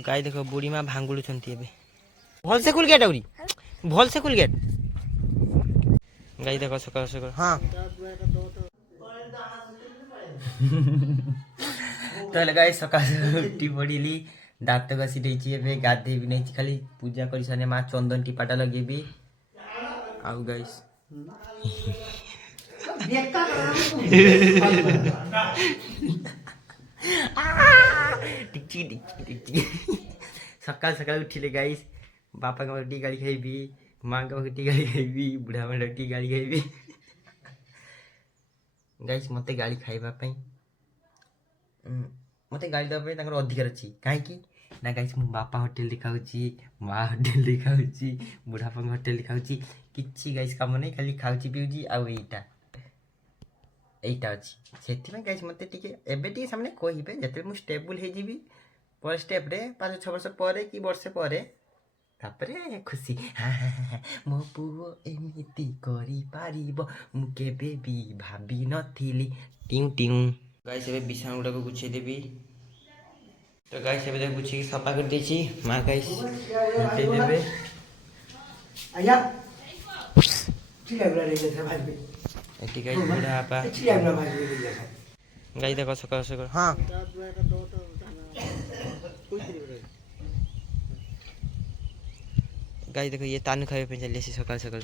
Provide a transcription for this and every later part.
तो गाई देख बुढ़ी माँ भांगुड़ भल से खुल गेट आउरी भल से खुल गेट गाई देख सकाल सकाल हाँ तो गाई सकाल उठी पड़ी दात घसी देती गाधे भी नहीं खाली पूजा कर सारे माँ चंदन टीपाटा लगे आउ गाइस सकाल सकाल उठिले गाइस बापा का टी गाड़ी खाइबी माँ का टी गाड़ी खाइबी बुढ़ा माँ टी गाड़ी खाइबी गाइस मते गाड़ी खाइबा पई मते गाड़ी दबा पई अधिकार अच्छी कहीं ना गाइस मु बापा होटेल दिखाऊची माँ होटेल दिखाऊची बुढ़ापा होटेल दिखाऊची किछि गाइस काम नहीं खाली खाऊची पिउची आ এইটা ଅଛି ସେଥିପାଇଁ ଗାଇସ୍ ମୋତେ ଟିକେ ଏବେ ଟିକେ ସେମାନେ କହିବେ ଯେତେବେଳେ ମୁଁ ଷ୍ଟେବୁଲ୍ ହେଇଯିବି ପରେ ଷ୍ଟେପ୍ରେ 5-6 ବର୍ଷ ପରେ କି ବର୍ଷେ ପରେ ତାପରେ ଖୁସି ମୋ ପୁଅ ଏମିତି କରିପାରିବ ମୁଁ କେବେ ବି ଭାବିନଥିଲି ଟିଉଁ ଟିଉଁ ଗାଇସ୍ ଏବେ ବିଛଣା ଗୁଡ଼ାକ ଗୁଛେଇ ଦେବି ତ ଗାଇସ୍ ଏବେ ତାକୁ ଗୁଛେଇକି ସଫା କରିଦେଇଛି ମା ଗାଇସ୍ ଗୁଛେଇ ଦେବେ ଆଜ୍ଞା ଠିକ୍ ଅଛି ଭାଇ एटी गाइस बुढ़ा आपा गाई देखो सकाल सकाल हाँ गाई देखो ये तानु खाए पे चले सी सकाल सकाल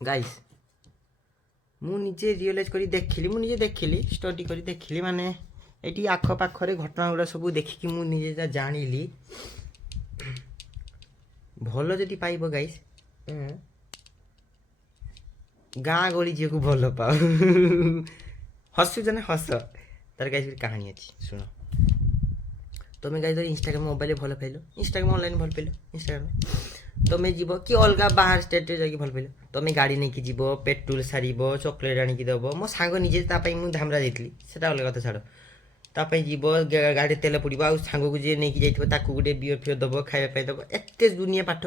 गाइस मु निजे रियलाइज करी देखिली मु निजे देखिली स्टडी करी देखिली माने एटी आख पाखरे घटना गुड़ा सब देखिकी मु निजे जानिली भल जदि पाइब गाइस गाँ गली झील को भल पाओ हसुच ना हस तार गाइस कहानी अच्छी शुण तुम्हें गाइस इंस्टाग्राम मोबाइल भल पाइल इंस्टाग्राम ऑनलाइन भल पाइल इंस्टाग्राम तुम्हें जीव कि अलग बाहर स्टेट जाकि भल पाइल तुम्हें गाड़ी नहीं कि जीव पेट्रोल सार चॉकलेट आनिकी दब मो सांग निजे मुझे धामरा जाइली से अलग कथा छाड़ तापाई जीव गाड़ी तेल पड़ो आ सांग को जी नहीं जाइए गोटे बियर फियर दब खावाई दब एत दुनिया पाठ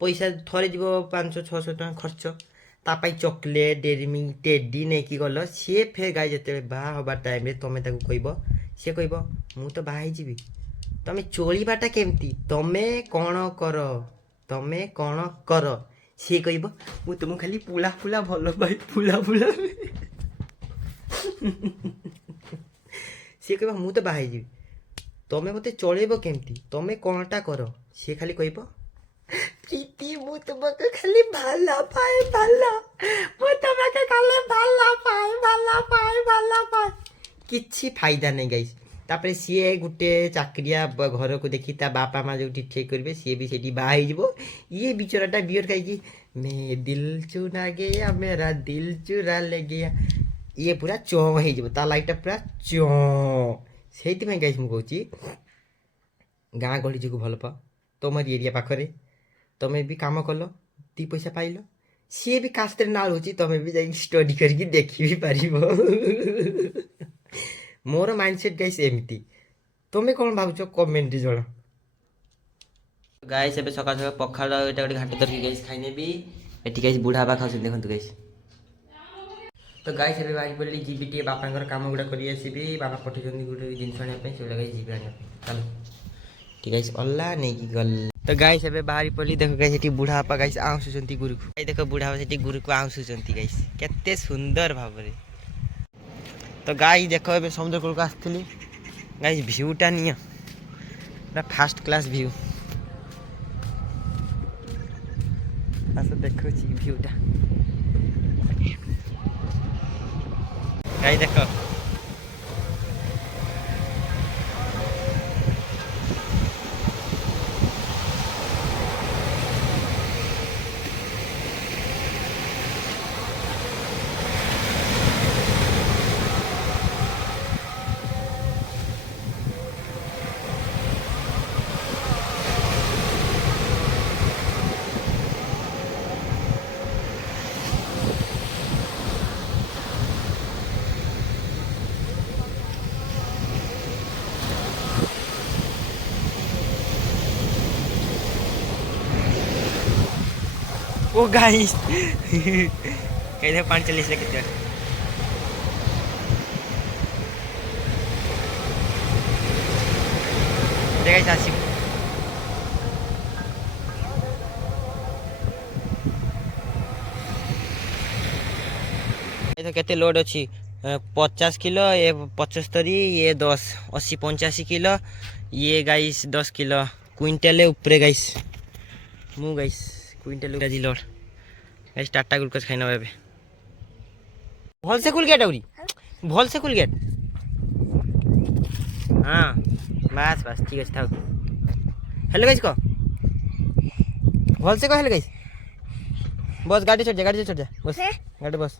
पैसा थरे जीव 500-600 टका खर्च तापाई चॉकलेट डेरी मिल्क टेडी नहीं कि गल सी फेर गाई जिते बाहा हवा टाइम तुम्हें कह सी कह मु तो बाहा जी तुम्हें चलवाटा केमती तुम्हें कौन कर तुम्हें कौन कर सी कह मु तुम खाली पुला पुला भल पाई पुला पुला सी कह मु तो बाहा जी तुम्हें मत चलेब केमती तुम्हें कौनटा कर सी खाली कह प्रीति मु तुमको खाली भला पाए भला मु तुमको खाली भला पाए किछि फायदा नहीं गाइस तापर सी गोटे चाकरिया घर को देखी ता बापा माँ जो ठीक करेंगे सी भी से बाहर ये बिचराटा बियर खाई मैं दिल चुरा गया मेरा दिल चुरा ले गया ये पूरा चौ हो लाइटा पूरा चौ से गाइस मुझे गाँ गहली जो भल पा तुम एरिया पाखरे तुम्हें भी काम कल 2 पैसा पाइल सी भी कास्ते नाल हो तुम्हें भी जाइए स्टडी करके देखी भी पार मोर माइंडसेट गाइस एमती तुम्हें कौन भावुच कमेंट जण गाइस एबे सकाळ सकाळ पखाळ एटा गोटे घाट तरकी गाइस खाइने भी एटी गाइस बुढ़ा बा खाउछ देखंतु गाइस तो गाइस एबे बाई पड़ली जीबी टी बापांकर काम गुडा करी आसीबी बापा पठेछन गुडे जिंस आने पे से गाइस जीबी आने चलो ठीक गाइस अल्लाह नहीं की गल तो गाइस एबे बाहरी पड़ली देखो गाइस एटी बुढ़ा बा गाइस आउसुचंती गुरु को गाइस देखो बुढ़ा बा सेटी गुरु को आउसुचंती गाइस केते सुंदर भाबरे तो गाइस देखो एबे समुद्र कूल को आस्थली गाइस व्यूटा नियो पूरा फर्स्ट क्लास व्यू आस देखो छी व्यूटा गाइस देखो ओ गाइस कहते 540 के गाइस आसी तो केते लोड अच्छी 50 किलो ये 75 ये 10 80 85 किलो ये गाइस 10 किलो क्विंटल ऊपर गाइस मु गाइस क्विंटल गाजी लोड गाइस टाटा ग्लूकोज खाई ना बेबे भल से खुल गेट औरी भल से खुल गेट हाँ बस बस ठीक है थाक हेलो गाइस को भल से को हेलो गाइस बस गाड़ी चढ़ जा बस गाड़ी बस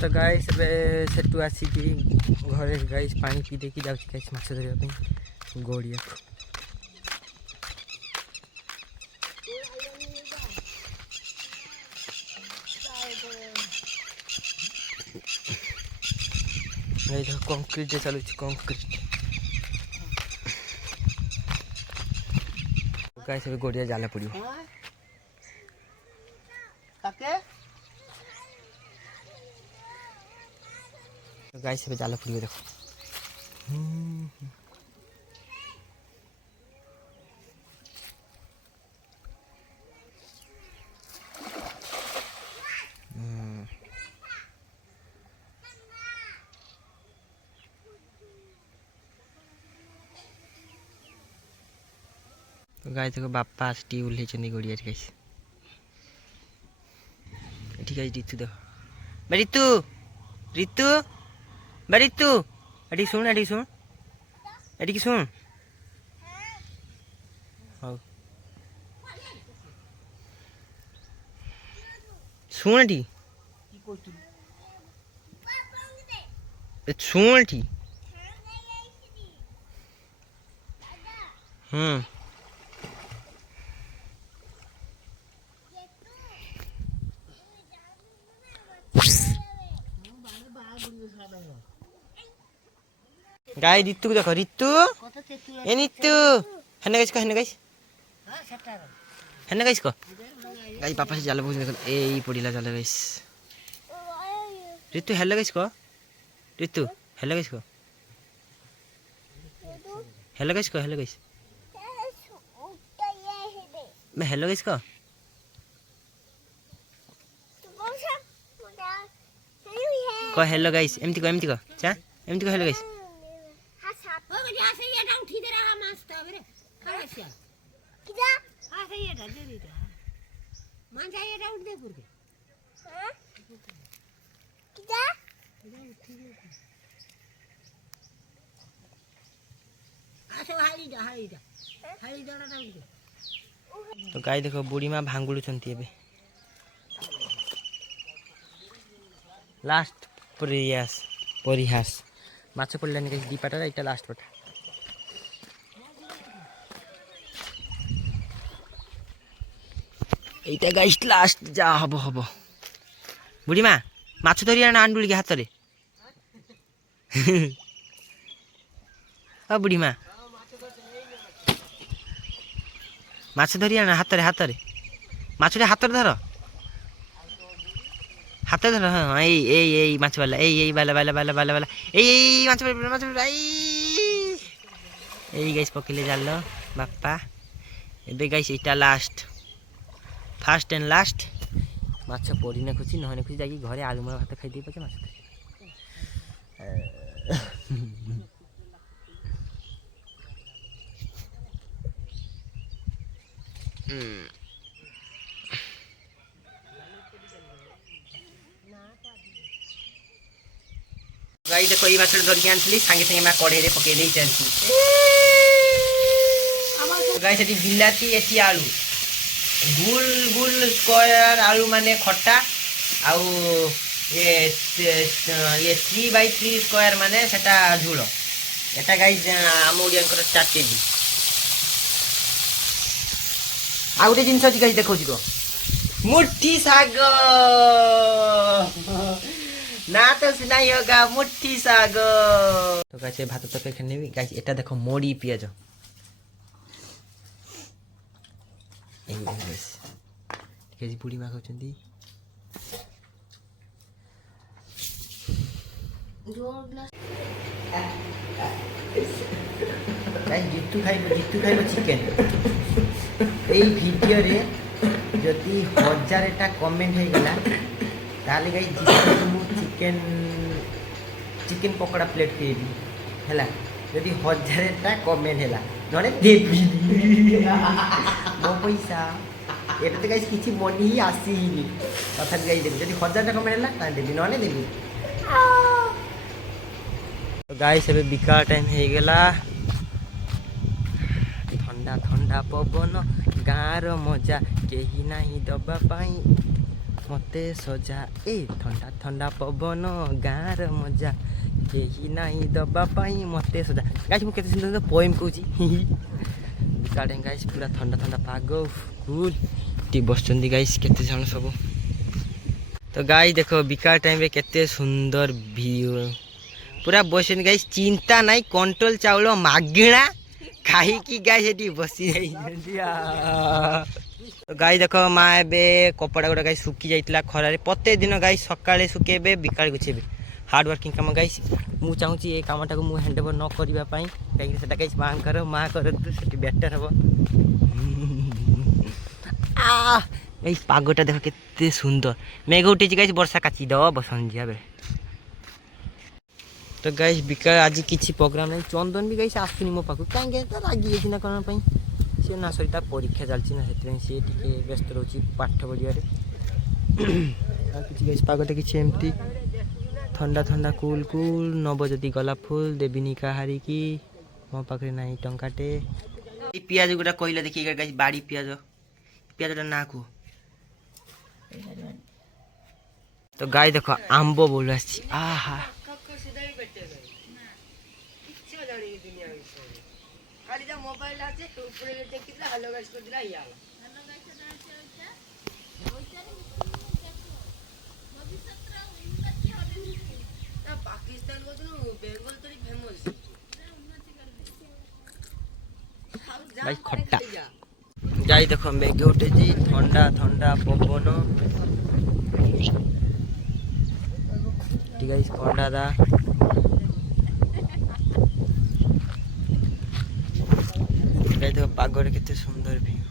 तो गाइस सेटू आसिकी घरे गाइस पानी पी देकी जाउची गाइस माछ धरिया पे गोड़िया गाइस कंक्रीट चलू कंक्रीट गाइस अब गोड़िया जाला पड़ियो काके गाइस अब जाला पड़ियो देखो तो गाइस देखो बापा आसटी उल्ले चंदी गोड़िया गाइस ठीक है रितु देखो रितु रितु रितु एटी सुन एटी की सुन हाँ सुन एटी सुन एटी गाय रितु को देखो रितु ए नितु हेने गाइस हेने गाइस को गाइस पापा से जाल बहुत देखो ए पड़िला जाल गाइस रितु हेलो गाइस को रितु हेलो गाइस को हेलो गाइस को हेलो गाइस मैं हेलो गाइस को हेलो गाइस एमती को चा एमती को हेलो गाइस तो गाय देखो बुढ़ी माँ भांगुड़ लास्ट परिहास माछ पड़लानी गाइस दीपाटा एटा लास्ट पटा এইটা গাইস লাস্ট যা হব বুড়ি মা মাছ ধরি আনা আন্ডুলি হাত রে বুড়ি মা মাছ ধরি আনা হাত রে মাছটা হাতরে ধর হ্যাঁ এই মাছ বালা এই বালা এই মাছ বালা এই গাইস পকেলে জাল বাপ্পা এবে গাইস এটা লাস্ট ফার্স্ট এন্ড লাস্ট মাছ পড়ি না খুঁজি নহলে খুঁজি যাই ঘরে আলু মাছ ভাত খাই দিয়ে পাচ্ছে মাছ गाई देखो ये माछ धरिक आनी सागे सागे मैं कड़े पकई दे चलती गाई से बिलाती एटी आलू गुल गुल स्क्वायर आलू माने खट्टा आउ ये 3x3 स्क्वायर माने सेटा झूल एटा गाई आम ओडिया 4 केजी आ गोटे जिनस अच्छी गाई देखो मुट्ठी साग ना तो सुनाई होगा मुट्ठी साग तो गाइस भात तो पे खाने गाइस एटा देखो मोड़ी पियाज बुढ़ी माँ कहते গাইস জিতু খাইব চিকেন। এই ভিডিওরে যদি 1000টা কমেন্ট হয়ে গেলা তাহলে গাইস জিতু মু চিকেন পকোড়া প্লেট খাইবি ହେଲା। ଯଦି 1000ଟା କମେଣ୍ଟ ହେଲା ନହେଲେ ଦେବି ମୋ ପଇସା। ଏବେ ତ ଗାଇସ୍ କିଛି ମନି ହିଁ ଆସିନି, ତଥାପି ଗାଇସ୍ ଦେବି। ଯଦି 1000ଟା କମେଣ୍ଟ ହେଲା ତାହେଲେ ଦେବି, ନହେଲେ ଦେବି। ଗାଇସ୍ ଏବେ ବିକାଳ ଟାଇମ୍ ହେଇଗଲା। ଥଣ୍ଡା ଥଣ୍ଡା ପବନ, ଗାଁର ମଜା, କେହି ନାହିଁ ଦବା ପାଇଁ ମତେ ସଜା। ଏ ଥଣ୍ଡା ଥଣ୍ଡା ପବନ, ଗାଁର ମଜା, କେହି ନାହିଁ ଦବା ପାଇଁ ମତେ ସଜା। ଗାଇସ୍ ମୁଁ କେତେ ସୁନ୍ଦର ପୋଏମ୍ କହୁଛି। ବିକାଳ ଟାଇମ୍ ଗାଇସ୍, ପୁରା ଥଣ୍ଡା ଥଣ୍ଡା ପାଗ, କୁଲ୍। ଟିକେ ବସୁଛନ୍ତି ଗାଇସ୍ କେତେ ଜଣ ସବୁ। ତ ଗାଇସ୍ ଦେଖ ବିକାଳ ଟାଇମ୍ରେ କେତେ ସୁନ୍ଦର ଭିୟୁ, ପୁରା ବସିଛନ୍ତି ଗାଇସ୍। ଚିନ୍ତା ନାହିଁ, କଣ୍ଟ୍ରୋଲ ଚାଉଳ ମାଗଣା ଖାଇକି ଗାଈ ସେଠି ବସି ଯାଇଛନ୍ତି। ଗାଈ ଦେଖ ମା ଏବେ କପଡ଼ା ଗୁଡ଼ା ଗାଈ ଶୁଖି ଯାଇଥିଲା ଖରାରେ। ପ୍ରତ୍ୟେକ ଦିନ ଗାଈ ସକାଳେ ଶୁଖେଇବେ, ବିକାଳେ ଗୁଛେଇବେ। ହାର୍ଡ ୱାର୍କିଂ କାମ ଗାଈ। ମୁଁ ଚାହୁଁଛି ଏ କାମଟାକୁ ମୁଁ ହ୍ୟାଣ୍ଡ ଓଭର ନ କରିବା ପାଇଁ, କାହିଁକି ସେଟା ଗାଈ ମାଆଙ୍କର, ମା କରନ୍ତୁ ସେଠି ବେଟର ହବ। ଏଇ ପାଗଟା ଦେଖ କେତେ ସୁନ୍ଦର, ମେଘ ଉଠେଇଛି ଗାଈ, ବର୍ଷା କାଚିଦବ ସନ୍ଧ୍ୟା ବେଳେ। ତ ଗାଇସ୍ ବିକାଳ ଆଜି କିଛି ପ୍ରୋଗ୍ରାମ ନାହିଁ। ଚନ୍ଦନ ବି ଗାଇସ୍ ଆସୁନି ମୋ ପାଖକୁ, କାହିଁକି ତା ରାଗି ଯାଇଛି ନା କ'ଣ ପାଇଁ ସିଏ ନା, ସରି ତା ପରୀକ୍ଷା ଚାଲିଛି ନା, ସେଥିପାଇଁ ସିଏ ଟିକେ ବ୍ୟସ୍ତ ରହୁଛି ପାଠ ପଢ଼ିବାରେ। ଆଉ କିଛି ଗାଇସ୍ ପାଗଟା କିଛି ଏମିତି ଥଣ୍ଡା ଥଣ୍ଡା କୁଲ୍ କୁଲ୍। ନବ ଯଦି ଗୋଲାପ ଫୁଲ ଦେବିନି କାହାରିକି, ମୋ ପାଖରେ ନାହିଁ ଟଙ୍କାଟେ। ଏଇ ପିଆଜ ଗୁଡ଼ା କହିଲା ଦେଖି ଗାଇସ୍, ବାଡ଼ି ପିଆଜଟା ନା କୁହ। ତ ଗାଈ ଦେଖ ଆମ୍ବ ବୋଲ ଆସିଛି। ଆହା ମୋବାଇଲ আছে উপরে ଦେଖିଥିଲା ହ୍ୟାଲୋ ଗାଇସ୍ କରିଥିଲା ଇয়া ହ୍ୟାଲୋ ଗାଇସ୍ ଭବିଷ୍ୟତର ଉନ୍ନତି হবে ନା ପାକିସ୍ତାନ କହୁଛୁ ବେଙ୍ଗଲ ତ ଫେମସ ଭାଇ ଖଟା। ଯାଇ ଦେଖ ମେଘ ଉଠେଛି, ଥଣ୍ଡା ଥଣ୍ଡା ପବନ ଟିକେ ଥଣ୍ଡା ଦା। দেখো পাগরে কেতে সুন্দর ভিউ।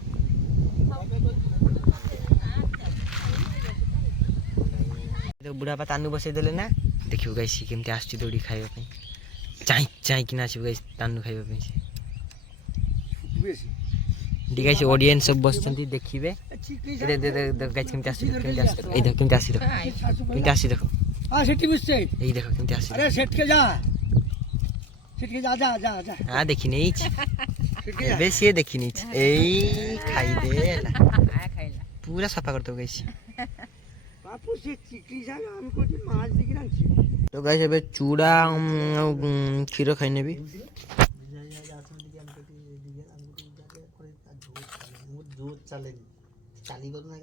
বুড়া পা তানু বসাই দেলে না, ଦେଖିବୁ ଗାଇସ୍ କେମିତି ଆସୁଛି ଦୌଡ଼ି ଖାଇବା ପାଇଁ। ଚାହିଁକିନା ଆସିବୁ ଗାଇସ୍ ତାନୁ ଖାଇବା ପାଇଁ। ସେ ଏଠି ଗାଇସ୍ ଅଡ଼ିଏନ୍ସ ସବୁ ବସିଛନ୍ତି ଦେଖିବେ। ଗାଇସ୍ କେମିତି ଆସୁଛି, କେମିତି ଆସି, ଏଇ ଦେଖ କେମିତି ଆସି, ଦେଖ କେମିତି ଆସି, ଦେଖ ଏଇ ଦେଖ କେମିତି ଆସି। हाँ देखी नहीं बेसी देखी नहीं एई खाई दे ला पूरा सफा करते हो गाइस। बापू से चिकनी सा हमको जी माछ दिख रहा है। तो गाइस अबे चूड़ा खीर खाइने भी दूध चले चाली कर ना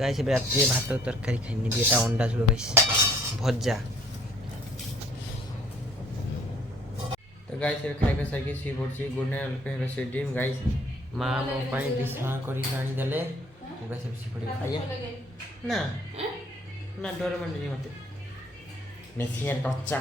गाइस अबे रात्रि भात तरकारी खाइने भी एटा अंडा झोल गाइस भजा। तो गाइस ये खाइके साइके सी पड़छि गुड नाइट पे से ड्रीम गाइस। मां मो पाई बिछा करी आनी देले गाइस सी पड़ी आया ना ना डर मन मते मेसियर बच्चा